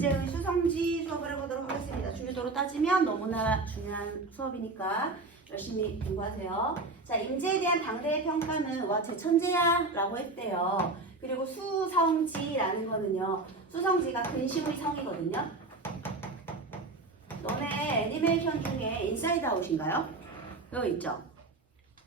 임재의 수성지 수업을 해보도록 하겠습니다. 중요도로 따지면 너무나 중요한 수업이니까 열심히 공부하세요. 자, 임재에 대한 당대의 평가는 와, 쟤 천재야 라고 했대요. 그리고 수성지라는 거는요, 수성지가 근심의 성이거든요. 너네 애니메이션 중에 인사이드 아웃인가요? 그거 있죠?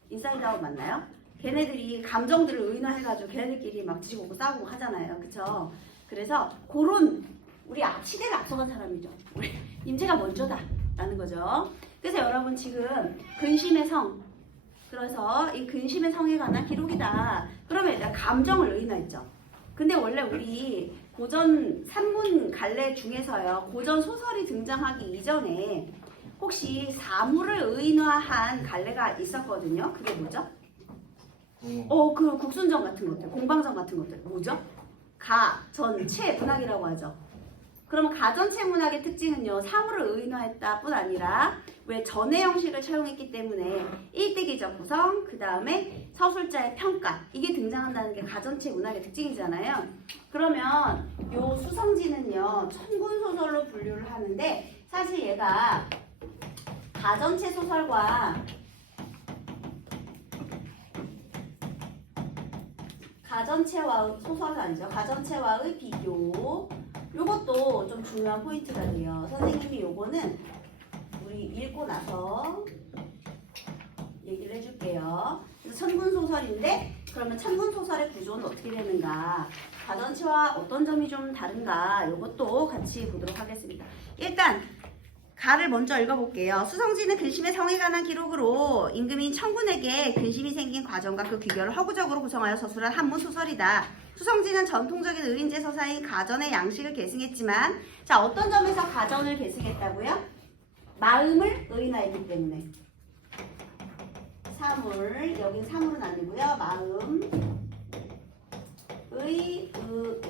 인사이드 아웃 맞나요? 걔네들이 감정들을 의인화해가지고 걔네들끼리 막 지고고 싸우고 하잖아요. 그쵸? 그래서 그런 우리 시대를 앞서간 사람이죠. 우리 임재가 먼저다 라는 거죠. 그래서 여러분 지금 근심의 성, 그래서 이 근심의 성에 관한 기록이다. 그러면 일단 감정을 의인화했죠. 근데 원래 우리 고전 산문 갈래 중에서요, 고전 소설이 등장하기 이전에 혹시 사물을 의인화한 갈래가 있었거든요. 그게 뭐죠? 그 국순전 같은 것들, 공방전 같은 것들 뭐죠? 가, 전, 채 문학이라고 하죠. 그러면 가전체 문학의 특징은요, 사물을 의인화했다 뿐 아니라 왜 전의 형식을 차용했기 때문에 일대기적 구성, 그 다음에 서술자의 평가, 이게 등장한다는 게 가전체 문학의 특징이잖아요. 그러면 요 수성지는요, 천군 소설로 분류를 하는데 사실 얘가 가전체 소설과 가전체와의 비교, 요것도 좀 중요한 포인트가 돼요. 선생님이 요거는 우리 읽고 나서 얘기를 해줄게요. 그래서 천군소설인데 그러면 천군소설의 구조는 어떻게 되는가, 가전체와 어떤 점이 좀 다른가, 요것도 같이 보도록 하겠습니다. 일단 가를 먼저 읽어볼게요. 수성지는 근심의 성에 관한 기록으로 임금인 천군에게 근심이 생긴 과정과 그 귀결을 허구적으로 구성하여 서술한 한문 소설이다. 수성지는 전통적인 의인제 서사인 가전의 양식을 계승했지만, 자, 어떤 점에서 가전을 계승했다고요? 마음을 의인화했기 때문에. 사물, 여긴 사물은 아니고요. 마음의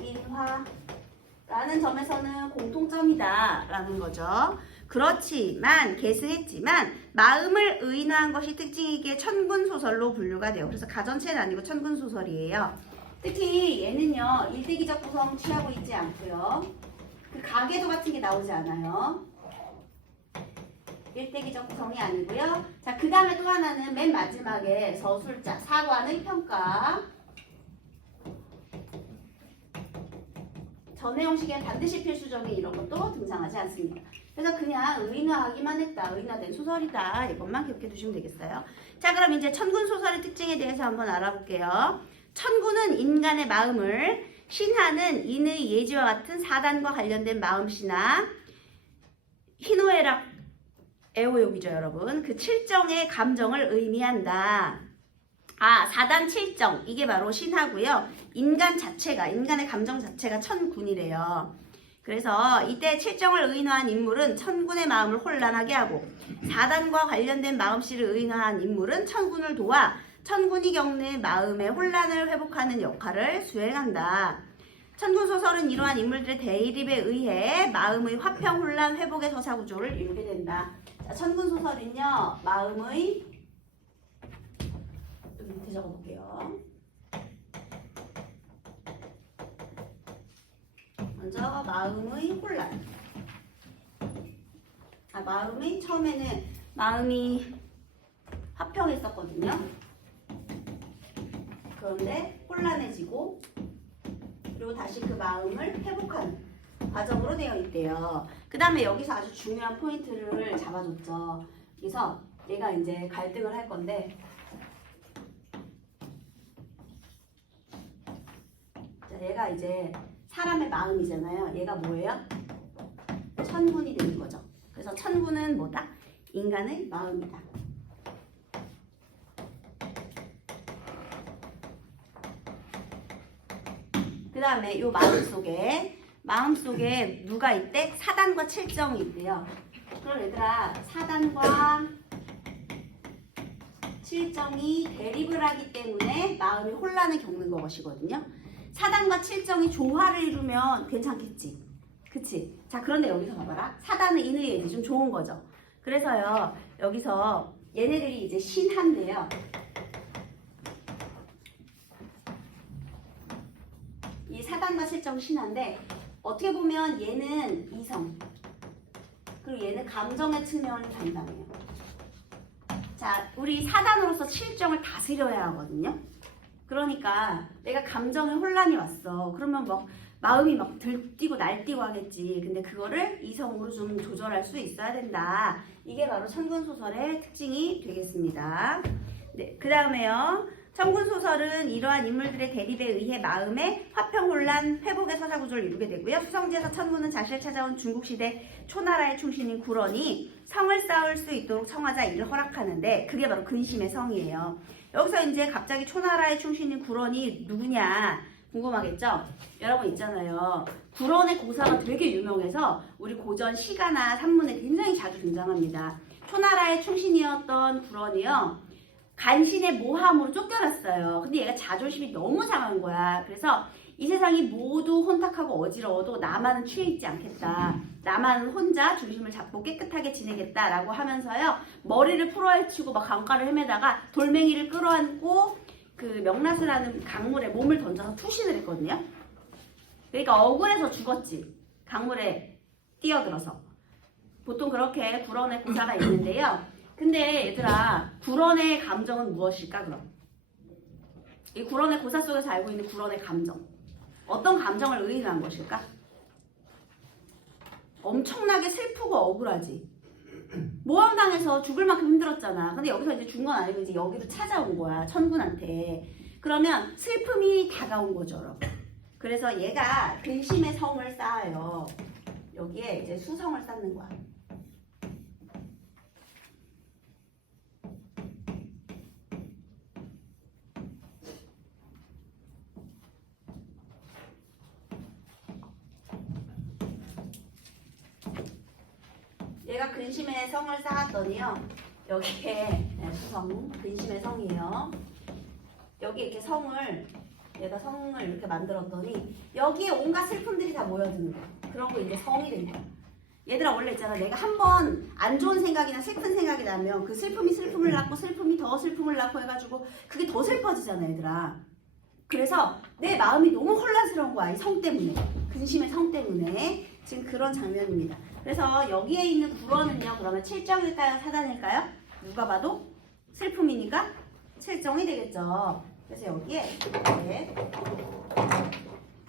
의인화라는 점에서는 공통점이다 라는 거죠. 그렇지만 계승했지만 마음을 의인화한 것이 특징이기에 천군소설로 분류가 돼요. 그래서 가전체는 아니고 천군소설이에요. 특히 얘는요, 일대기적 구성 취하고 있지 않고요, 그 가계도 같은 게 나오지 않아요. 일대기적 구성이 아니고요. 자, 그 다음에 또 하나는 맨 마지막에 서술자, 사관의 평가. 전의 형식에 반드시 필수적인 이런 것도 등장하지 않습니다. 그래서 그냥 의인화하기만 했다, 의인화된 소설이다, 이것만 기억해 두시면 되겠어요. 자, 그럼 이제 천군 소설의 특징에 대해서 한번 알아볼게요. 천군은 인간의 마음을, 신하는 인의 예지와 같은 사단과 관련된 마음씨나 희노애락, 애호욕이죠, 여러분. 그 칠정의 감정을 의미한다. 사단 칠정, 이게 바로 신하고요. 인간 자체가, 인간의 감정 자체가 천군이래요. 그래서 이때 칠정을 의인화한 인물은 천군의 마음을 혼란하게 하고, 사단과 관련된 마음씨를 의인화한 인물은 천군을 도와 천군이 겪는 마음의 혼란을 회복하는 역할을 수행한다. 천군소설은 이러한 인물들의 대립에 의해 마음의 화평, 혼란, 회복의 서사구조를 이루게 된다. 자, 천군소설은요, 마음의, 좀 밑에 적어볼게요. 먼저 마음의 혼란. 마음이 처음에는 마음이 화평했었거든요. 그런데 혼란해지고, 그리고 다시 그 마음을 회복하는 과정으로 되어 있대요. 그 다음에 여기서 아주 중요한 포인트를 잡아줬죠. 그래서 얘가 이제 갈등을 할 건데, 자, 얘가 이제 사람의 마음이잖아요. 얘가 뭐예요? 천군이 되는 거죠. 그래서 천군은 뭐다? 인간의 마음이다. 그 다음에 이 마음속에 누가 있대? 사단과 칠정이 있대요. 그럼 얘들아, 사단과 칠정이 대립을 하기 때문에 마음이 혼란을 겪는 것이거든요. 사단과 칠정이 조화를 이루면 괜찮겠지. 그치? 자, 그런데 여기서 봐봐라. 사단은 인의 예지, 좀 좋은 거죠. 그래서요, 여기서 얘네들이 이제 신한데요. 이 사단과 칠정 신한데, 어떻게 보면 얘는 이성, 그리고 얘는 감정의 측면을 담당해요. 자, 우리 사단으로서 7정을 다스려야 하거든요. 그러니까 내가 감정에 혼란이 왔어. 그러면 막 마음이 막 들뛰고 날뛰고 하겠지. 근데 그거를 이성으로 좀 조절할 수 있어야 된다. 이게 바로 천군소설의 특징이 되겠습니다. 네, 그 다음에요. 천군소설은 이러한 인물들의 대립에 의해 마음의 화평혼란, 회복의 서사구조를 이루게 되고요. 수성지에서 천군은 자신을 찾아온 중국시대 초나라의 충신인 구런이 성을 쌓을 수 있도록 청하자 이를 허락하는데 그게 바로 근심의 성이에요. 여기서 이제 갑자기 초나라의 충신인 구런이 누구냐 궁금하겠죠? 여러분 있잖아요. 구런의 고사가 되게 유명해서 우리 고전 시가나 산문에 굉장히 자주 등장합니다. 초나라의 충신이었던 구런이요. 간신의 모함으로 쫓겨났어요. 근데 얘가 자존심이 너무 상한 거야. 그래서 이 세상이 모두 혼탁하고 어지러워도 나만은 취해 있지 않겠다. 나만은 혼자 중심을 잡고 깨끗하게 지내겠다라고 하면서요. 머리를 풀어헤치고 막 강가를 헤매다가 돌멩이를 끌어안고 그 명나스라는 강물에 몸을 던져서 투신을 했거든요. 그러니까 억울해서 죽었지. 강물에 뛰어들어서. 보통 그렇게 구런의 고사가 있는데요. 근데 얘들아, 구런의 감정은 무엇일까 그럼? 이 구런의 고사 속에서 알고 있는 구런의 감정. 어떤 감정을 의인한 것일까? 엄청나게 슬프고 억울하지. 모함당해서 죽을 만큼 힘들었잖아. 근데 여기서 이제 죽은 건 아니고 이제 여기로 찾아온 거야. 천군한테. 그러면 슬픔이 다가온 거죠, 여러분. 그래서 얘가 근심의 성을 쌓아요. 여기에 이제 수성을 쌓는 거야. 얘가 근심의 성을 쌓았더니요. 여기에 수성, 근심의 성이에요. 여기 이렇게 얘가 성을 이렇게 만들었더니 여기에 온갖 슬픔들이 다 모여드는 거야. 그러고 이제 성이 된 거야. 얘들아 원래 있잖아. 내가 한번 안 좋은 생각이나 슬픈 생각이 나면 그 슬픔이 슬픔을 낳고 슬픔이 더 슬픔을 낳고 해가지고 그게 더 슬퍼지잖아, 얘들아. 그래서 내 마음이 너무 혼란스러운 거야. 이 성 때문에. 근심의 성 때문에. 지금 그런 장면입니다. 그래서 여기에 있는 구런은요. 그러면 7정일까요? 사단일까요? 누가 봐도 슬픔이니까 7정이 되겠죠. 그래서 여기에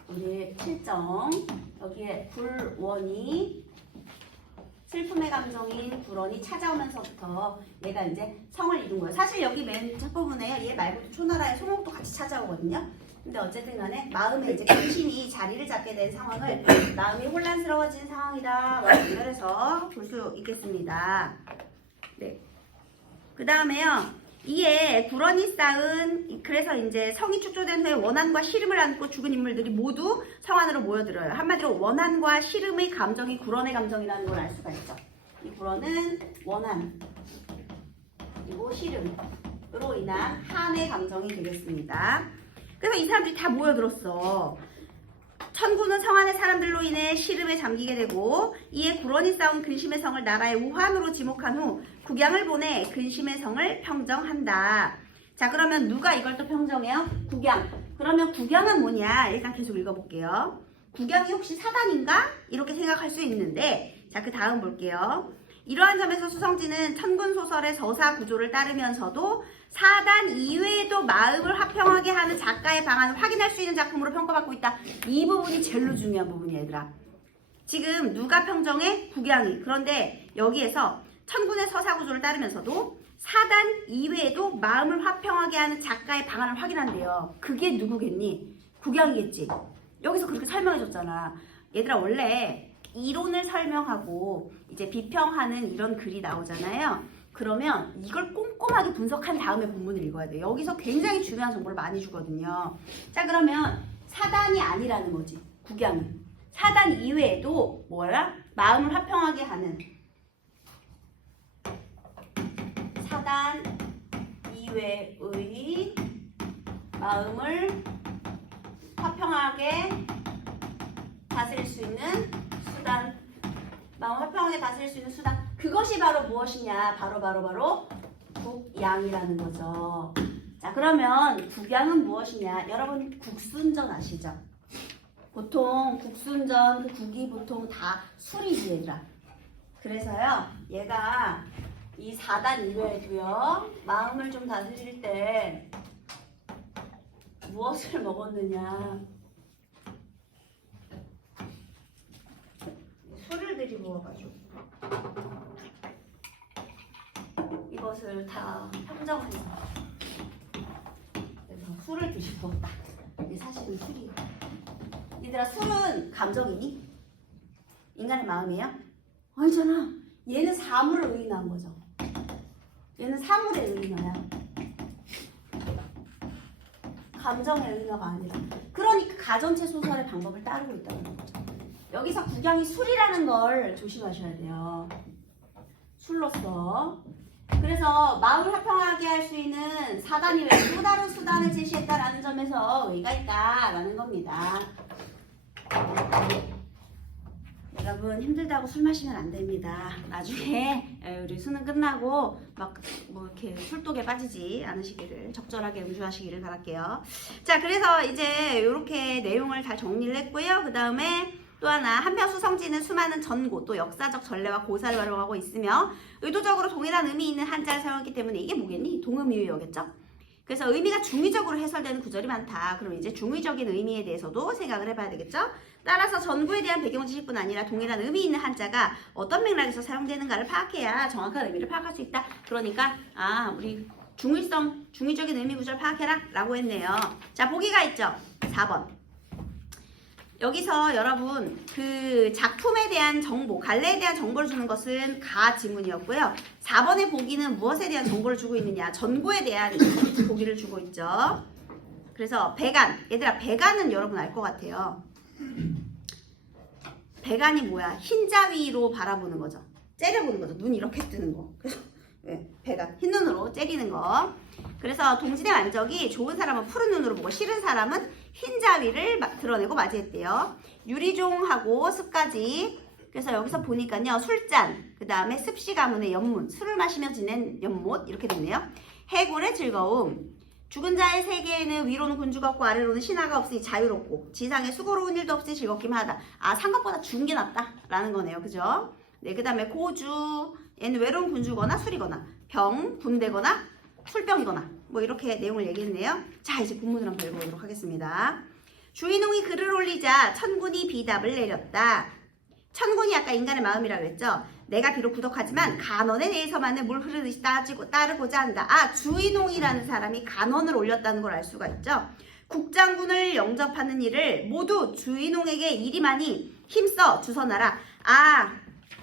우리 7정 여기에 불원이 슬픔의 감정인 구런이 찾아오면서부터 얘가 이제 성을 이룬 거예요. 사실 여기 맨 첫 부분에요. 얘 말고도 초나라의 소목도 같이 찾아오거든요. 근데 어쨌든 간에 마음에 이제 근심이 자리를 잡게 된 상황을 마음이 혼란스러워진 상황이다. 연결해서 볼 수 있겠습니다. 네. 그 다음에요. 이에 구런이 쌓은 그래서 이제 성이 축조된 후에 원한과 시름을 안고 죽은 인물들이 모두 성 안으로 모여들어요. 한마디로 원한과 시름의 감정이 구런의 감정이라는 걸 알 수가 있죠. 이 구런은 원한 그리고 시름으로 인한 한의 감정이 되겠습니다. 그래서 이 사람들이 다 모여들었어. 천군은 성 안의 사람들로 인해 시름에 잠기게 되고 이에 구런이 쌓은 근심의 성을 나라의 우환으로 지목한 후 국양을 보내 근심의 성을 평정한다. 자, 그러면 누가 이걸 또 평정해요? 국양. 그러면 국양은 뭐냐? 일단 계속 읽어볼게요. 국양이 혹시 사단인가? 이렇게 생각할 수 있는데 자, 그 다음 볼게요. 이러한 점에서 수성지는 천군소설의 서사 구조를 따르면서도 사단 이외에도 마음을 화평하게 하는 작가의 방안을 확인할 수 있는 작품으로 평가받고 있다. 이 부분이 제일 중요한 부분이야, 얘들아. 지금 누가 평정해? 국양이. 그런데 여기에서 천군의 서사 구조를 따르면서도 사단 이외에도 마음을 화평하게 하는 작가의 방안을 확인한대요. 그게 누구겠니? 국양이겠지. 여기서 그렇게 설명해줬잖아. 얘들아 원래 이론을 설명하고 이제 비평하는 이런 글이 나오잖아요. 그러면 이걸 꼼꼼하게 분석한 다음에 본문을 읽어야 돼요. 여기서 굉장히 중요한 정보를 많이 주거든요. 자, 그러면 사단이 아니라는 거지. 국양은. 사단 이외에도 뭐야? 마음을 화평하게 하는 사단 이외의 마음을 화평하게 다스릴 수 있는 수단, 마음 화평하게 다스릴 수 있는 수단, 그것이 바로 무엇이냐? 바로 국양이라는 거죠. 자, 그러면 국양은 무엇이냐? 여러분 국순전 아시죠? 보통 국순전 그 국이 보통 다 술이지 얘들아. 그래서요 얘가 이 4단 이외에도요 마음을 좀 다스릴 때 무엇을 먹었느냐, 술을 들이부어가지고 이것을 다 평정해서 그래서 술을 들이부었다. 이게 사실은 술이에요. 얘들아 술은 감정이니? 인간의 마음이에요? 아니잖아. 얘는 사물을 의인한 거죠. 얘는 사물의 의인어야. 감정의 의인어가 아니라. 그러니까 가전체 소설의 방법을 따르고 있다는 거죠. 여기서 국양이 술이라는 걸 조심하셔야 돼요. 술로서. 그래서 마음을 화평하게 할 수 있는 사단이 외에 또 다른 수단을 제시했다라는 점에서 의의가 있다라는 겁니다. 여러분 힘들다고 술 마시면 안 됩니다. 나중에 우리 수능 끝나고 막 뭐 이렇게 술독에 빠지지 않으시기를, 적절하게 음주하시기를 바랄게요. 자, 그래서 이제 이렇게 내용을 다 정리를 했고요. 그 다음에 또 하나, 한평수 성지는 수많은 전고 또 역사적 전례와 고사를 활용하고 있으며 의도적으로 동일한 의미 있는 한자를 사용했기 때문에 이게 뭐겠니? 동음이의어겠죠? 그래서 의미가 중의적으로 해설되는 구절이 많다. 그럼 이제 중의적인 의미에 대해서도 생각을 해봐야 되겠죠? 따라서 전구에 대한 배경 지식뿐 아니라 동일한 의미 있는 한자가 어떤 맥락에서 사용되는가를 파악해야 정확한 의미를 파악할 수 있다. 그러니까 우리 중의성, 중의적인 의미 구절 파악해라 라고 했네요. 자, 보기가 있죠? 4번. 여기서 여러분 그 작품에 대한 정보, 갈래에 대한 정보를 주는 것은 가 지문이었고요. 4번의 보기는 무엇에 대한 정보를 주고 있느냐, 전고에 대한 보기를 주고 있죠. 그래서 배간, 얘들아 배간은 여러분 알 것 같아요. 배간이 뭐야? 흰자 위로 바라보는 거죠. 째려보는 거죠. 눈 이렇게 뜨는 거. 그래서 배간, 흰 눈으로 째리는 거. 그래서 동진의 만적이 좋은 사람은 푸른 눈으로 보고 싫은 사람은 흰자 위를 드러내고 맞이했대요. 유리종하고 습까지. 그래서 여기서 보니까요. 술잔, 그 다음에 습시 가문의 연문, 술을 마시며 지낸 연못 이렇게 됐네요. 해골의 즐거움. 죽은 자의 세계에는 위로는 군주가 없고 아래로는 신하가 없으니 자유롭고 지상에 수고로운 일도 없으니 즐겁기만 하다. 산 것보다 죽은 게 낫다라는 거네요. 그죠? 네, 그 다음에 고주. 얘는 외로운 군주거나 술이거나 병, 군대거나 술병이거나 뭐 이렇게 내용을 얘기했네요. 자, 이제 본문을 한번 읽어보도록 하겠습니다. 주인홍이 글을 올리자 천군이 비답을 내렸다. 천군이 아까 인간의 마음이라고 했죠. 내가 비록 부덕하지만 간언에 대해서만은 물 흐르듯이 따르고자 한다. 주인홍이라는 사람이 간언을 올렸다는 걸 알 수가 있죠. 국장군을 영접하는 일을 모두 주인홍에게 이리 많이 힘써 주선하라.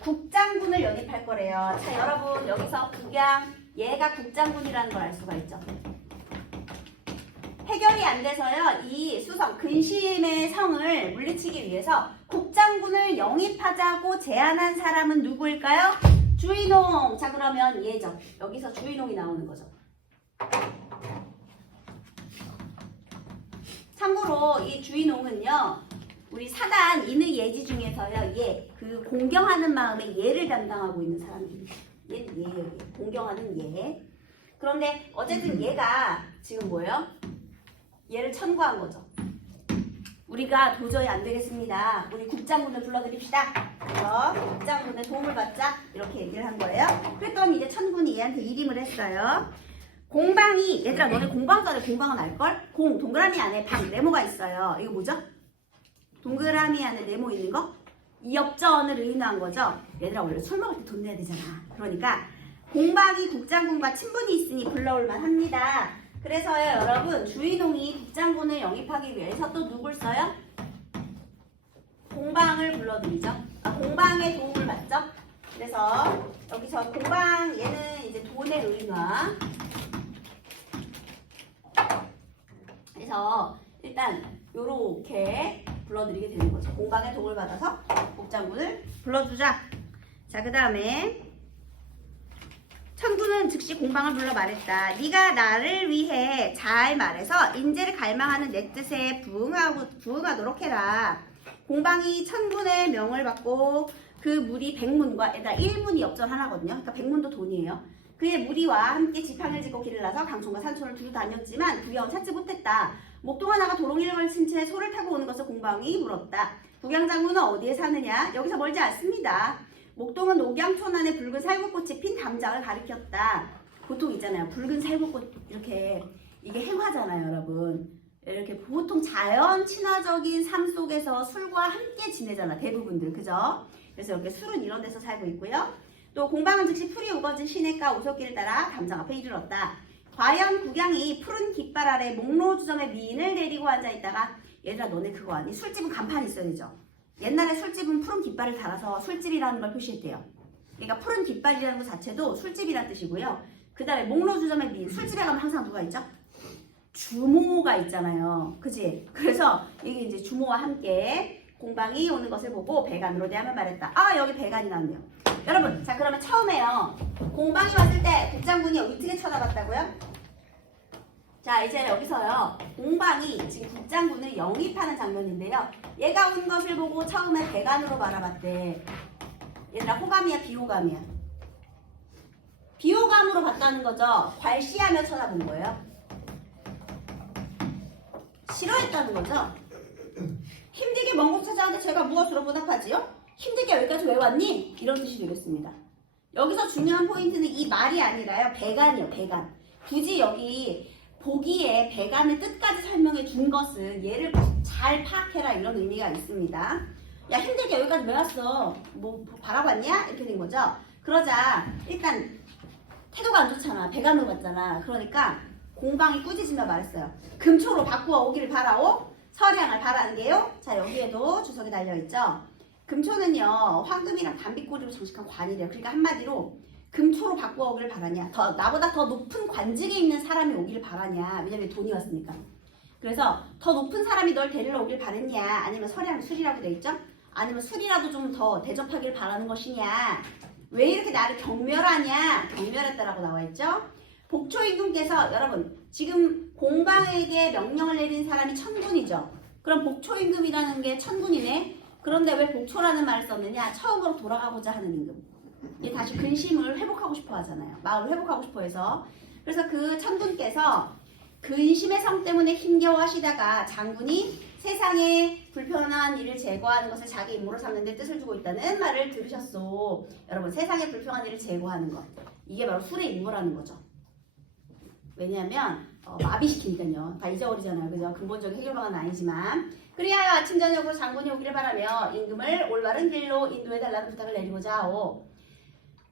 국장군을 영입할 거래요. 자, 여러분 여기서 국양, 얘가 국장군이라는 걸 알 수가 있죠. 해결이 안 돼서요. 이 수성, 근심의 성을 물리치기 위해서 국장군을 영입하자고 제안한 사람은 누구일까요? 주인홍. 자, 그러면 얘죠. 여기서 주인홍이 나오는 거죠. 참고로 이 주인홍은요. 우리 사단 인의 예지 중에서요. 그 공경하는 마음에 예를 담당하고 있는 사람입니다. 얘예요. 공경하는 예. 그런데 어쨌든 얘가 지금 뭐예요? 얘를 천구한 거죠. 우리가 도저히 안 되겠습니다. 우리 국장군을 불러드립시다. 그래서 국장군의 도움을 받자 이렇게 얘기를 한 거예요. 그랬더니 이제 천군이 얘한테 일임을 했어요. 공방이, 얘들아 너네 공방전에 공방은 알걸? 동그라미 안에 방 네모가 있어요. 이거 뭐죠? 동그라미 안에 네모 있는 거? 이역전을 의인화한 거죠. 얘들아 원래 술 먹을 때 돈 내야 되잖아. 그러니까 공방이 국장군과 친분이 있으니 불러올만 합니다. 그래서요 여러분 주인홍이 국장군을 영입하기 위해서 또 누굴 써요? 공방을 불러들이죠. 공방의 도움을 받죠. 그래서 여기서 공방, 얘는 이제 돈의 의인화. 그래서 일단 요렇게 불러드리게 되는 거죠. 공방의 도움을 받아서 국장군을 불러주자. 자, 그 다음에 천군은 즉시 공방을 불러 말했다. 네가 나를 위해 잘 말해서 인재를 갈망하는 내 뜻에 부응하도록 해라. 공방이 천군의 명을 받고 그 무리 100문과 얘들아 1문이 엽전 하나거든요. 그러니까 100문도 돈이에요. 그의 무리와 함께 지팡이를 짚고 길을 나서 강촌과 산촌을 두루 다녔지만 구경 찾지 못했다. 목동 하나가 도롱이를 걸친 채 소를 타고 오는 것을 공방이 물었다. 국양장군은 어디에 사느냐? 여기서 멀지 않습니다. 목동은 녹양촌 안에 붉은 살구꽃이 핀 담장을 가리켰다. 보통 있잖아요. 붉은 살구꽃 이렇게 이게 행화잖아요, 여러분. 이렇게 보통 자연 친화적인 삶 속에서 술과 함께 지내잖아, 대부분들. 그죠? 그래서 이렇게 술은 이런 데서 살고 있고요. 또 공방은 즉시 풀이 우거진 시냇가 오솔길을 따라 담장 앞에 이르렀다. 과연 국양이 푸른 깃발 아래 목로주점의 미인을 데리고 앉아있다가 얘들아 너네 그거 아니? 술집은 간판이 있어야 되죠. 옛날에 술집은 푸른 깃발을 달아서 술집이라는 걸 표시했대요. 그러니까 푸른 깃발이라는 것 자체도 술집이라는 뜻이고요. 그 다음에 목로주점의 미인, 술집에 가면 항상 누가 있죠? 주모가 있잖아요. 그치? 그래서 이게 이제 주모와 함께 공방이 오는 것을 보고 배간으로 대하며 말했다. 아, 여기 배간이 나왔네요. 여러분, 자 그러면 처음에요. 공방이 왔을 때 국장군이 어떻게 쳐다봤다고요? 자, 이제 여기서요. 공방이 지금 국장군을 영입하는 장면인데요. 얘가 온 것을 보고 처음에 배간으로 바라봤대. 얘들아, 호감이야, 비호감이야? 비호감으로 봤다는 거죠. 괄시하며 쳐다본 거예요. 싫어했다는 거죠. 힘들게 먼 곳 찾아왔는데 제가 무엇으로 보답하지요? 힘들게 여기까지 왜 왔니? 이런 뜻이 되겠습니다. 여기서 중요한 포인트는 이 말이 아니라요. 배간이요. 배간. 굳이 여기 보기에 배간의 뜻까지 설명해 준 것은 얘를 잘 파악해라 이런 의미가 있습니다. 야, 힘들게 여기까지 왜 왔어? 뭐 바라봤냐? 이렇게 된 거죠. 그러자 일단 태도가 안 좋잖아. 배간으로 갔잖아. 그러니까 공방이 꾸짖으며 말했어요. 금초로 바꾸어 오기를 바라오. 서량을 바라는 게요. 자, 여기에도 주석이 달려있죠. 금초는요, 황금이랑 담빛고리로 장식한 관이래요. 그러니까 한마디로 금초로 바꾸어 오기를 바라냐. 나보다 더 높은 관직에 있는 사람이 오기를 바라냐. 왜냐면 돈이 왔으니까. 그래서 더 높은 사람이 널 데리러 오길 바랬냐. 아니면 서량, 술이라고 돼 있죠. 아니면 술이라도 좀 더 대접하길 바라는 것이냐. 왜 이렇게 나를 경멸하냐. 경멸했다라고 나와 있죠. 복초임금께서 여러분 지금 공방에게 명령을 내린 사람이 천군이죠. 그럼 복초임금이라는 게 천군이네. 그런데 왜 복초라는 말을 썼느냐. 처음으로 돌아가고자 하는 임금. 얘 다시 근심을 회복하고 싶어 하잖아요. 마음을 회복하고 싶어 해서. 그래서 그 천군께서 근심의 성 때문에 힘겨워하시다가 장군이 세상에 불편한 일을 제거하는 것을 자기 임무로 삼는 데 뜻을 두고 있다는 말을 들으셨소. 여러분 세상에 불편한 일을 제거하는 것. 이게 바로 술의 임무라는 거죠. 왜냐하면 마비시키니까요. 다 잊어버리잖아요. 그죠? 근본적인 해결 방안은 아니지만 그리하여 아침 저녁으로 장군이 오기를 바라며 임금을 올바른 길로 인도해달라는 부탁을 내리고자 하오.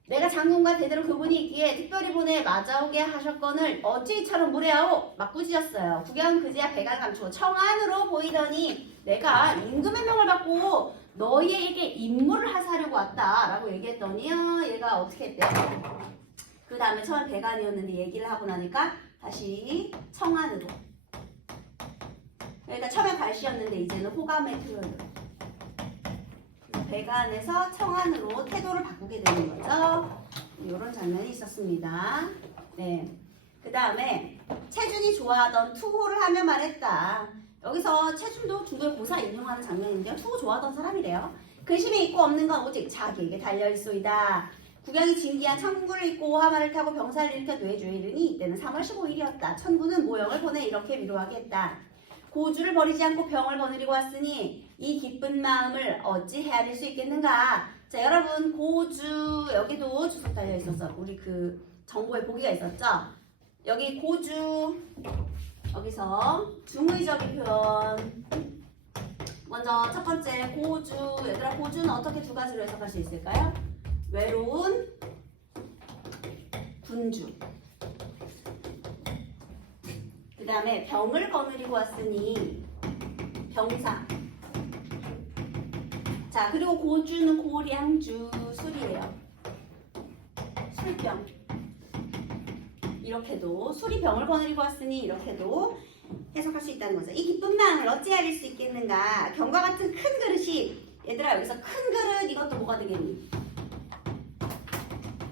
내가 장군과 대대로 그분이 있기에 특별히 보내 맞아오게 하셨거늘 어찌 이처럼 무례하오. 막 꾸짖었어요. 국양은 그제야 배가 감추고 청안으로 보이더니 내가 임금의 명을 받고 너희에게 임무를 하사하려고 왔다라고 얘기했더니 얘가 어떻게 했대요? 그 다음에 처음에 배간이었는데 얘기를 하고 나니까 다시 청안으로. 그러니까 처음에 괄시였는데 이제는 호감의 표현으로. 배간에서 청안으로 태도를 바꾸게 되는 거죠. 이런 장면이 있었습니다. 네. 그 다음에 채준이 좋아하던 투호를 하며 말했다. 여기서 채준도 중도의 고사 인용하는 장면인데요. 투호 좋아하던 사람이래요. 근심이 있고 없는 건 오직 자기에게 달려있소이다. 국양이 진기한 천군을 입고 오하마를 타고 병사를 일으켜 뇌주에 이르니 이때는 3월 15일이었다. 천군은 모형을 보내 이렇게 위로하게 했다. 고주를 버리지 않고 병을 거느리고 왔으니 이 기쁜 마음을 어찌 헤아릴 수 있겠는가. 자, 여러분 고주 여기도 주석 달려 있었어. 우리 그 정보에 보기가 있었죠. 여기 고주 여기서 중의적인 표현. 먼저 첫 번째 고주. 얘들아 고주는 어떻게 두 가지로 해석할 수 있을까요? 외로운 군주. 그 다음에 병을 거느리고 왔으니 병사. 자, 그리고 고주는 고량주 술이에요. 술병. 이렇게도 술이 병을 거느리고 왔으니 이렇게도 해석할 수 있다는 거죠. 이 기쁜 마음을 어찌 알릴 수 있겠는가. 병과 같은 큰 그릇이 얘들아 여기서 큰 그릇 이것도 뭐가 되겠니?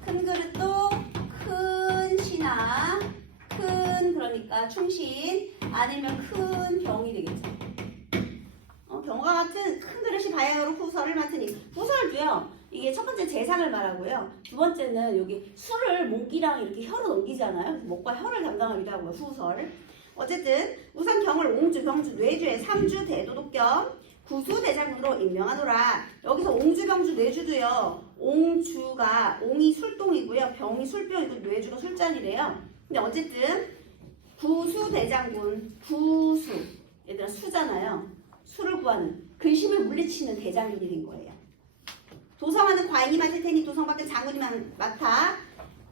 큰 그릇도 큰 신하, 큰 그러니까 충신 아니면 큰 병이 되겠죠. 병과 같은 큰 그릇이 바야흐로 후설을 맡으니 후설도요. 이게 첫 번째 재상을 말하고요. 두 번째는 여기 술을 목이랑 이렇게 혀로 넘기잖아요. 그래서 목과 혀를 담당하기도 하고요. 후설. 어쨌든 우선 경을 옹주, 병주, 뇌주의 3주 대도독 겸 구수 대장군으로 임명하노라. 여기서 옹주, 병주, 뇌주도요. 옹주가 옹이 술동이고요. 병이 술병이고 뇌주가 술잔이래요. 근데 어쨌든 구수 대장군, 구수 얘들아 수잖아요. 수를 구하는 근심을 물리치는 대장군이 된 거예요. 도성하는 과인이 맡을 테니 도성 밖에 장군이 맡아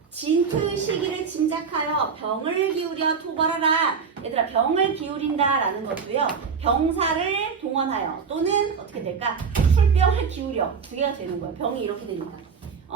진토의 시기를 짐작하여 병을 기울여 토벌하라. 얘들아 병을 기울인다라는 것도요. 병사를 동원하여 또는 어떻게 될까? 술병을 기울여 두 개가 되는 거예요. 병이 이렇게 되니까.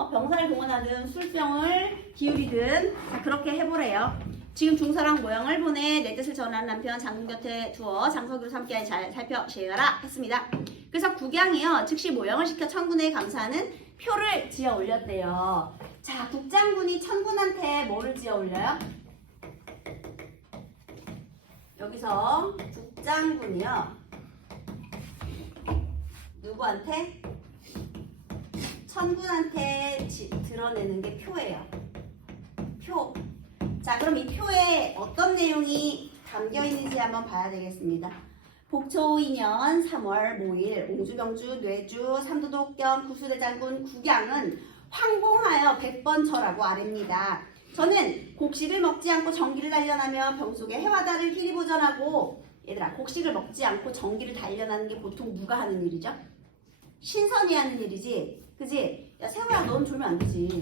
병사를 동원하든 술병을 기울이든 그렇게 해보래요. 지금 중서랑 모형을 보내 내 뜻을 전하는 남편 장군 곁에 두어 장석으로 삼게 잘 살펴 시행하라 했습니다. 그래서 국양이요. 즉시 모형을 시켜 천군에 감사하는 표를 지어 올렸대요. 자, 국장군이 천군한테 뭐를 지어 올려요? 여기서 국장군이요. 누구한테? 천군한테 드러내는 게 표예요. 표. 자, 그럼 이 표에 어떤 내용이 담겨 있는지 한번 봐야 되겠습니다. 복초 2년 3월 모일 옹주병주 뇌주 삼도독 겸 구수대장군 국양은 황공하여 100번 절하고 아랩니다. 저는 곡식을 먹지 않고 정기를 단련하며 병 속에 해와 달을 길이 보전하고 얘들아 곡식을 먹지 않고 정기를 단련하는 게 보통 누가 하는 일이죠? 신선이 하는 일이지. 그지? 야 세호야 넌 졸면 안 되지.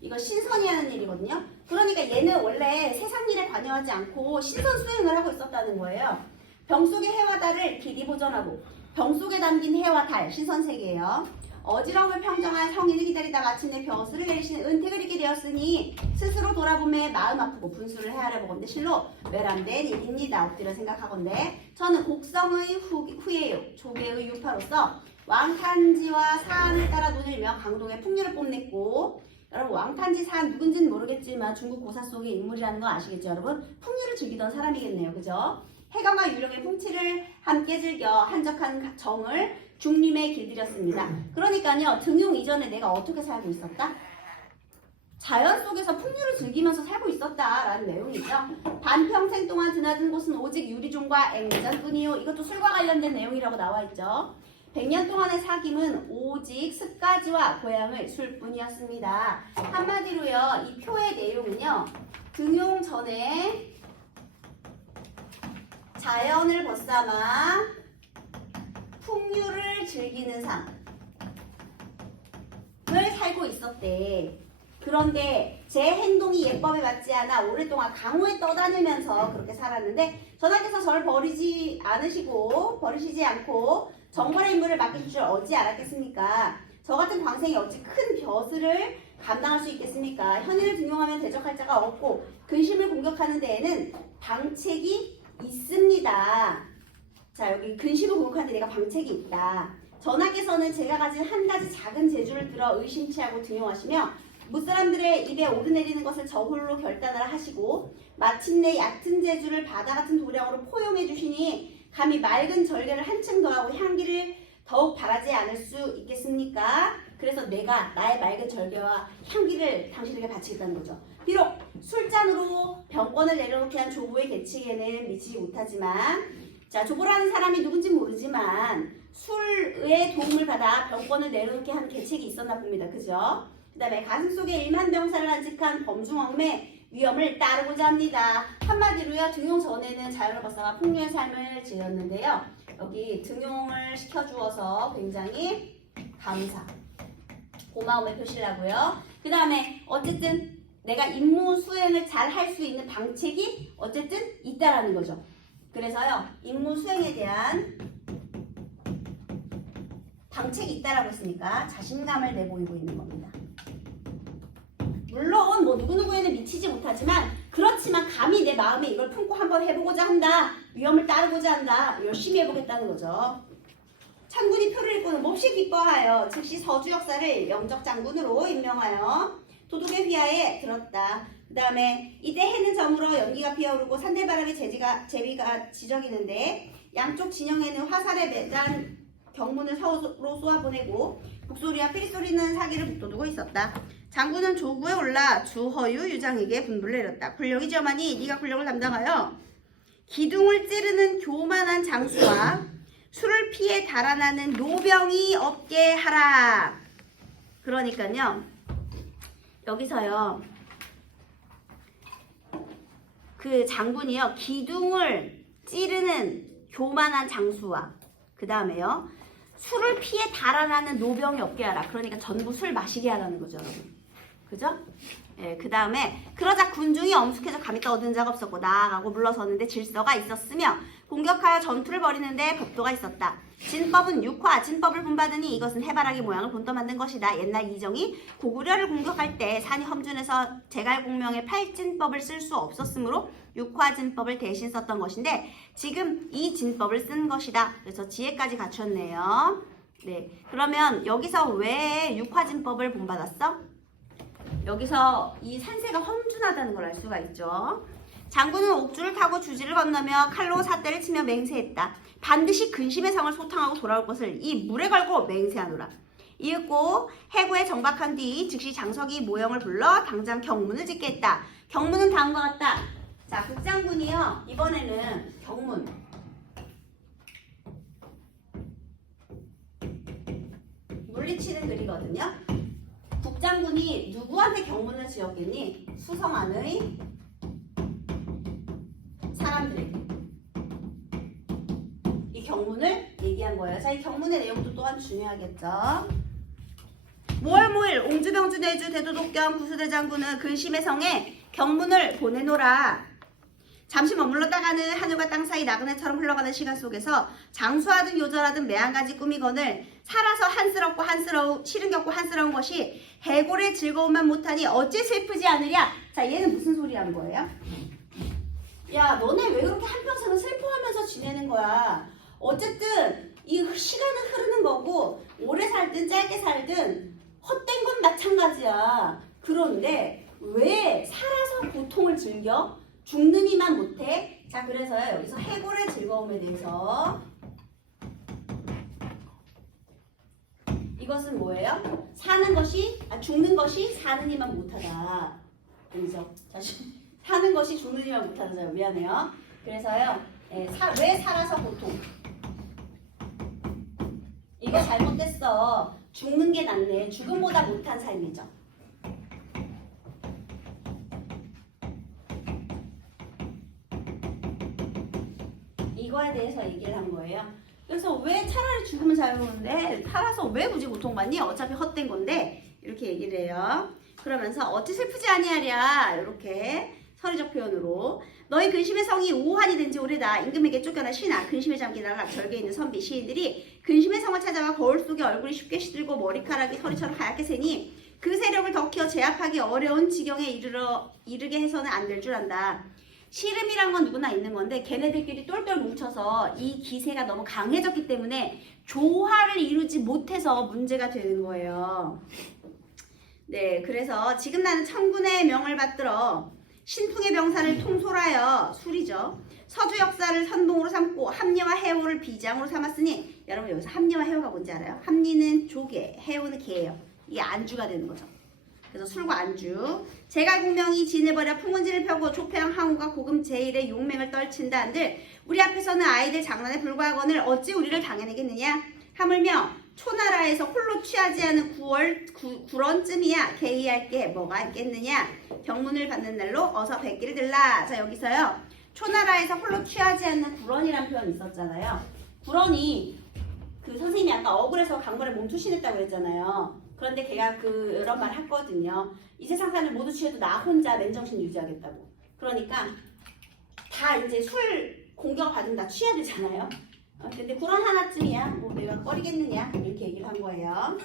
이거 신선이 하는 일이거든요. 그러니까 얘는 원래 세상 일에 관여하지 않고 신선 수행을 하고 있었다는 거예요. 병 속의 해와 달을 길이 보전하고 병 속에 담긴 해와 달 신선세계예요. 어지러움을 평정한 성인을 기다리다 마침내 벼슬을 내리시는 은택을 입게 되었으니 스스로 돌아보매 마음 아프고 분수를 헤아려 보건대 실로 외람된 일입니다. 엎드려 생각하건대 저는 곡성의 후예요. 조계의 유파로서 왕탄지와 사안을 따라 눈을 일며 강동의 풍류를 뽐냈고 여러분 왕탄지 사안 누군지는 모르겠지만 중국 고사 속의 인물이라는 거 아시겠죠 여러분? 풍류를 즐기던 사람이겠네요. 그죠? 해강과 유령의 풍치를 함께 즐겨 한적한 정을 중림에 길들였습니다. 그러니까요. 등용 이전에 내가 어떻게 살고 있었다? 자연 속에서 풍류를 즐기면서 살고 있었다라는 내용이죠. 반평생 동안 드나든 곳은 오직 유리종과 앵전뿐이요. 이것도 술과 관련된 내용이라고 나와 있죠. 100년 동안의 사귐은 오직 습가지와 고향의 술뿐이었습니다. 한마디로요. 이 표의 내용은요. 등용 전에 자연을 벗삼아 풍류를 즐기는 삶을 살고 있었대. 그런데 제 행동이 예법에 맞지 않아 오랫동안 강호에 떠다니면서 그렇게 살았는데 전하께서 저를 버리시지 않고 정벌의 임무를 맡기실 줄 어찌 알았겠습니까? 저 같은 광생이 어찌 큰 벼슬을 감당할 수 있겠습니까? 현인을 등용하면 대적할 자가 없고 근심을 공격하는 데에는 방책이 있습니다. 자, 여기 근심을 공격하는 데 내가 방책이 있다. 전하께서는 제가 가진 한 가지 작은 재주를 들어 의심치 하고 등용하시며 무사람들의 입에 오르내리는 것을 저 홀로 결단하라 하시고 마침내 얕은 재주를 바다 같은 도량으로 포용해 주시니 감히 맑은 절개를 한층 더하고 향기를 더욱 바라지 않을 수 있겠습니까? 그래서 내가 나의 맑은 절개와 향기를 당신에게 바치겠다는 거죠. 비록 술잔으로 병권을 내려놓게 한 조부의 계책에는 미치지 못하지만 자, 조보라는 사람이 누군지 모르지만 술의 도움을 받아 병권을 내려놓게 한 계책이 있었나 봅니다. 그죠? 그 다음에 가슴 속에 1만 병사를 간직한 범중엉매 위험을 따르고자 합니다. 한마디로요. 등용 전에는 자연을 벗어나 풍류의 삶을 지었는데요. 여기 등용을 시켜주어서 굉장히 감사, 고마움을 표시하고요. 그 다음에 어쨌든 내가 임무 수행을 잘 할 수 있는 방책이 어쨌든 있다라는 거죠. 그래서요. 임무 수행에 대한 방책이 있다라고 했으니까 자신감을 내보이고 있는 겁니다. 물론 뭐 누구누구에는 미치지 못하지만 그렇지만 감히 내 마음에 이걸 품고 한번 해보고자 한다. 위험을 따르고자 한다. 열심히 해보겠다는 거죠. 창군이 표를 읽고는 몹시 기뻐하여 즉시 서주 역사를 영적장군으로 임명하여 도독의 휘하에 들었다. 그 다음에 이때 해는 저물어 연기가 피어오르고 산들바람의 제비가 지저귀는데 양쪽 진영에는 화살에 매단 경문을 서로 쏘아보내고 북소리와 피리소리는 사기를 북돋우고 있었다. 장군은 조구에 올라 주허유 유장에게 분부를 내렸다. 군령이 지엄하니 네가 군령을 담당하여 기둥을 찌르는 교만한 장수와 술을 피해 달아나는 노병이 없게 하라. 그러니까요. 여기서요. 그 장군이요. 기둥을 찌르는 교만한 장수와 그 다음에요. 술을 피해 달아나는 노병이 없게 하라. 그러니까 전부 술 마시게 하라는 거죠, 여러분. 그죠? 예, 그 다음에 그러자 군중이 엄숙해져 감히 떠드는 자가 없었고 나아가고 물러서는데 질서가 있었으며 공격하여 전투를 벌이는데 법도가 있었다. 진법은 육화, 진법을 본받으니 이것은 해바라기 모양을 본떠 만든 것이다. 옛날 이정이 고구려를 공격할 때 산이 험준해서 제갈공명의 팔진법을 쓸 수 없었으므로 육화진법을 대신 썼던 것인데 지금 이 진법을 쓴 것이다. 그래서 지혜까지 갖췄네요. 네, 그러면 여기서 왜 육화진법을 본받았어? 여기서 이 산세가 험준하다는 걸 알 수가 있죠. 장군은 옥주를 타고 주지를 건너며 칼로 사대를 치며 맹세했다. 반드시 근심의 성을 소탕하고 돌아올 것을 이 물에 걸고 맹세하노라. 이윽고 해구에 정박한 뒤 즉시 장석이 모형을 불러 당장 경문을 짓게 했다. 경문은 다음과 같다. 자, 국장군이요. 이번에는 경문. 물리치는 글이거든요. 국장군이 누구한테 경문을 지었겠니? 수성안의 사람들에게 이 경문을 얘기한 거예요. 자, 이 경문의 내용도 또한 중요하겠죠. 모월모일 옹주병주 내주 대도독경 구수대장군은 근심의 성에 경문을 보내노라. 잠시 머물렀다가는 하늘과 땅 사이 나그네처럼 흘러가는 시간 속에서 장수하든 요절하든 매한가지 꾸미거늘 살아서 실은 겪고 한스러운 것이 해골의 즐거움만 못하니 어찌 슬프지 않으랴. 자, 얘는 무슨 소리 하는 거예요? 야, 너네 왜 그렇게 한평생을 슬퍼하면서 지내는 거야? 어쨌든 이 시간은 흐르는 거고 오래 살든 짧게 살든 헛된 건 마찬가지야. 그런데 왜 살아서 고통을 즐겨? 죽는 이만 못해? 자, 그래서요. 여기서 해골의 즐거움에 대해서 이것은 뭐예요? 죽는 것이 사는 이만 못하다. 그죠? 자, 사는 것이 죽는 이만 못하다요. 미안해요. 그래서요. 왜 살아서 고통? 이거 잘못됐어. 죽는 게 낫네. 죽음보다 못한 삶이죠. 이거에 대해서 얘기를 한 거예요. 그래서 왜 차라리 죽으면 자유로운데 살아서 왜 굳이 고통받니? 어차피 헛된 건데 이렇게 얘기를 해요. 그러면서 어찌 슬프지 아니하랴 이렇게 서리적 표현으로 너희 근심의 성이 오한이 된 지 오래다. 임금에게 쫓겨난 신하 근심에 잠긴 안락 절개에 있는 선비 시인들이 근심의 성을 찾아와 거울 속에 얼굴이 쉽게 시들고 머리카락이 서리처럼 하얗게 새니 그 세력을 더 키워 제압하기 어려운 지경에 이르게 해서는 안 될 줄 안다. 시름이란 건 누구나 있는 건데 걔네들끼리 똘똘 뭉쳐서 이 기세가 너무 강해졌기 때문에 조화를 이루지 못해서 문제가 되는 거예요. 네, 그래서 지금 나는 천군의 명을 받들어 신풍의 병사를 통솔하여 술이죠. 서주 역사를 선봉으로 삼고 합리와 해오를 비장으로 삼았으니 여러분 여기서 합리와 해오가 뭔지 알아요? 합리는 조개, 해오는 개예요. 이게 안주가 되는 거죠. 그래서 술과 안주. 제갈공명이 진해버려 풍운지를 펴고 조폐왕 항우가 고금 제일의 용맹을 떨친다 한들 우리 앞에서는 아이들 장난에 불과하거늘 어찌 우리를 당해내겠느냐? 하물며 초나라에서 홀로 취하지 않은 9월쯤이야 개의할 게 뭐가 있겠느냐? 경문을 받는 날로 어서 뵙기를 들라. 자, 여기서요. 초나라에서 홀로 취하지 않는 구런이라는 표현이 있었잖아요. 구런이 그 선생님이 아까 억울해서 강물에 몸투신했다고 했잖아요. 그런데 걔가 이런 말 했거든요. 이 세상 사람을 모두 취해도 나 혼자 맨정신 유지하겠다고. 그러니까 다 이제 술 공격 받으면 다 취해야 되잖아요. 근데 구런 하나쯤이야. 뭐 내가 꺼리겠느냐 이렇게 얘기를 한 거예요.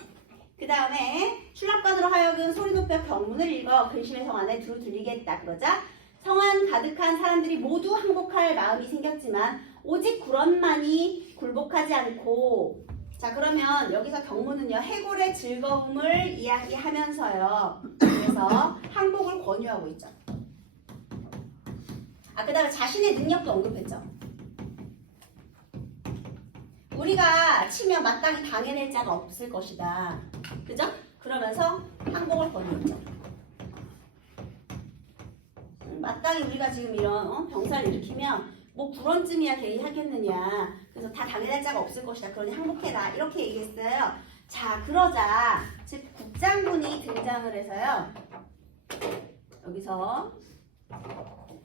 그 다음에 출납관으로 하여금 소리 높여 경문을 읽어 근심의 성 안에 두루 들리겠다. 그러자 성안 가득한 사람들이 모두 항복할 마음이 생겼지만 오직 구런만이 굴복하지 않고 자, 그러면 여기서 경문은요. 해골의 즐거움을 이야기하면서요. 그래서 항복을 권유하고 있죠. 그 다음에 자신의 능력도 언급했죠. 우리가 치면 마땅히 당해낼 자가 없을 것이다. 그죠? 그러면서 항복을 권유했죠. 마땅히 우리가 지금 이런 병사를 일으키면 뭐 불언쯤이야 개인이 하겠느냐. 그래서 다 당연할 자가 없을 것이다. 그러니 항복해라. 이렇게 얘기했어요. 자, 그러자 즉 국장군이 등장을 해서요. 여기서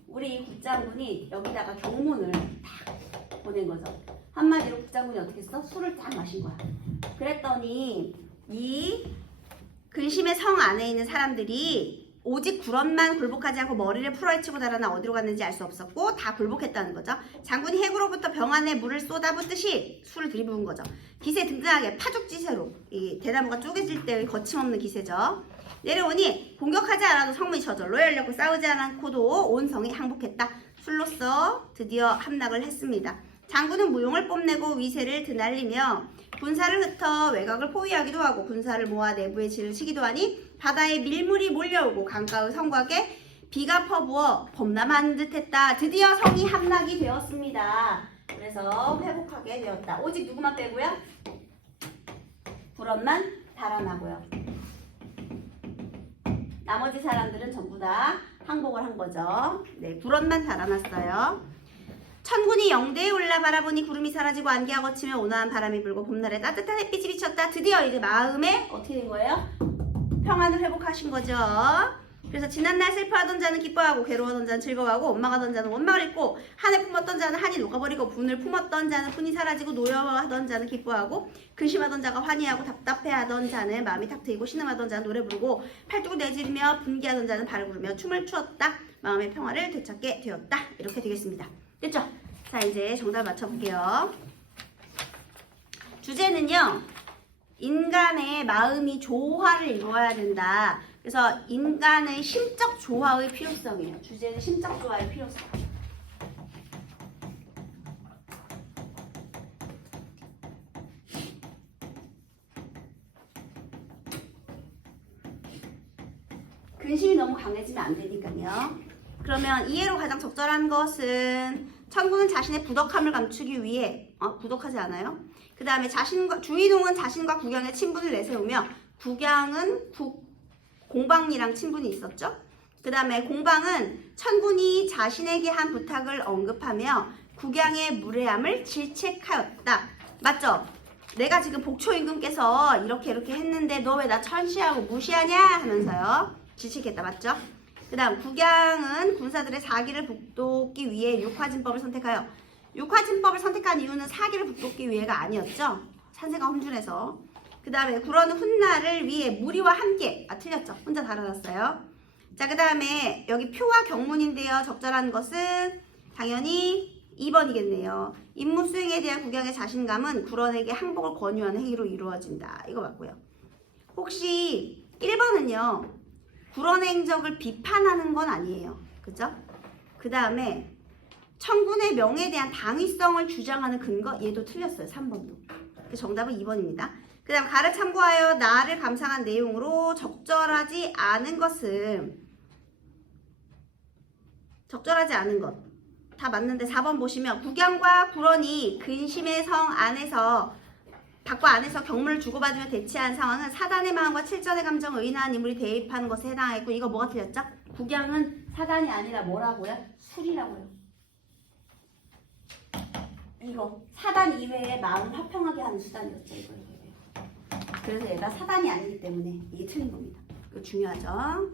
우리 국장군이 여기다가 경문을 딱 보낸 거죠. 한마디로 국장군이 어떻게 했어? 술을 딱 마신 거야. 그랬더니 이 근심의 성 안에 있는 사람들이 오직 굴언만 굴복하지 않고 머리를 풀어헤치고 달아나 어디로 갔는지 알 수 없었고 다 굴복했다는 거죠. 장군이 핵으로부터 병 안에 물을 쏟아붓듯이 술을 들이부은 거죠. 기세 등등하게 파죽지세로 이 대나무가 쪼개질 때의 거침없는 기세죠. 내려오니 공격하지 않아도 성문이 저절로 열렸고 싸우지 않고도 온 성이 항복했다. 술로써 드디어 함락을 했습니다. 장군은 무용을 뽐내고 위세를 드날리며 군사를 흩어 외곽을 포위하기도 하고 군사를 모아 내부의 질을 치기도 하니 바다에 밀물이 몰려오고 강가의 성곽에 비가 퍼부어 범람한 듯했다. 드디어 성이 함락이 되었습니다. 그래서 회복하게 되었다. 오직 누구만 빼고요? 불언만 달아나고요. 나머지 사람들은 전부 다 항복을 한 거죠. 네, 불언만 달아났어요. 천군이 영대에 올라 바라보니 구름이 사라지고 안개가 걷히며 온화한 바람이 불고 봄날에 따뜻한 햇빛이 비쳤다. 드디어 이제 마음에 어떻게 된 거예요? 평안을 회복하신 거죠. 그래서 지난날 슬퍼하던 자는 기뻐하고 괴로워하던 자는 즐거워하고 원망하던 자는 원망을 잊고 한을 품었던 자는 한이 녹아버리고 분을 품었던 자는 분이 사라지고 노여워하던 자는 기뻐하고 근심하던 자가 환희하고 답답해하던 자는 마음이 탁 트이고 신음하던 자는 노래 부르고 팔뚝을 내지르며 분기하던 자는 발을 구르며 춤을 추었다. 마음의 평화를 되찾게 되었다. 이렇게 되겠습니다. 됐죠? 자, 이제 정답 맞춰볼게요. 주제는요, 인간의 마음이 조화를 이루어야 된다. 그래서 인간의 심적 조화의 필요성이에요. 주제는 심적 조화의 필요성. 근심이 너무 강해지면 안 되니까요. 그러면 이해로 가장 적절한 것은 천군은 자신의 부덕함을 감추기 위해 부덕하지 않아요? 그 다음에 주인공은 자신과 국양의 친분을 내세우며 국양은 공방이랑 친분이 있었죠. 그 다음에 공방은 천군이 자신에게 한 부탁을 언급하며 국양의 무례함을 질책하였다. 맞죠? 내가 지금 복초임금께서 이렇게 했는데 너 왜 나 천시하고 무시하냐 하면서요. 질책했다. 맞죠? 그 다음 국양은 군사들의 사기를 북돋기 위해 육화진법을 선택하여 육화진법을 선택한 이유는 사기를 북돋기 위해가 아니었죠. 산세가 험준해서. 그 다음에 굴언은 훗날을 위해 무리와 함께 틀렸죠. 혼자 달아놨어요. 자, 그 다음에 여기 표와 경문인데요. 적절한 것은 당연히 2번이겠네요. 임무 수행에 대한 국양의 자신감은 굴언에게 항복을 권유하는 행위로 이루어진다. 이거 맞고요. 혹시 1번은요. 굴언의 행적을 비판하는 건 아니에요. 그죠? 그 다음에 천군의 명에 대한 당위성을 주장하는 근거 얘도 틀렸어요. 3번도. 정답은 2번입니다. 그 다음 가를 참고하여 나를 감상한 내용으로 적절하지 않은 것은 적절하지 않은 것. 다 맞는데 4번 보시면 국양과 굴언이 근심의 성 안에서 밖과 안에서 경문을 주고받으며 대치한 상황은 사단의 마음과 칠전의 감정을 의인한 인물이 대입하는 것에 해당하였고 이거 뭐가 틀렸죠? 국양은 사단이 아니라 뭐라고요? 술이라고요. 이거 사단 이외에 마음을 화평하게 하는 수단이었죠. 이거. 그래서 얘가 사단이 아니기 때문에 이게 틀린 겁니다. 이거 중요하죠.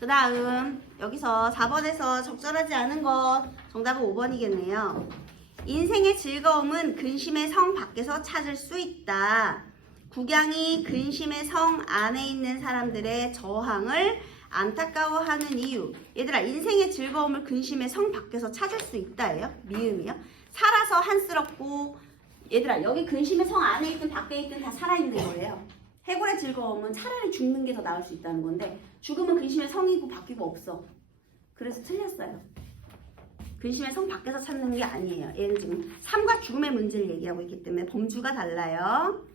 그 다음 여기서 4번에서 적절하지 않은 것 정답은 5번이겠네요. 인생의 즐거움은 근심의 성 밖에서 찾을 수 있다. 국양이 근심의 성 안에 있는 사람들의 저항을 안타까워하는 이유. 얘들아, 인생의 즐거움을 근심의 성 밖에서 찾을 수 있다예요. 미음이요. 살아서 한스럽고 얘들아, 여기 근심의 성 안에 있든 밖에 있든 다 살아있는 거예요. 해골의 즐거움은 차라리 죽는 게 더 나을 수 있다는 건데 죽으면 근심의 성이고 바뀌고 없어. 그래서 틀렸어요. 근심의 성 밖에서 찾는 게 아니에요. 얘는 지금 삶과 죽음의 문제를 얘기하고 있기 때문에 범주가 달라요.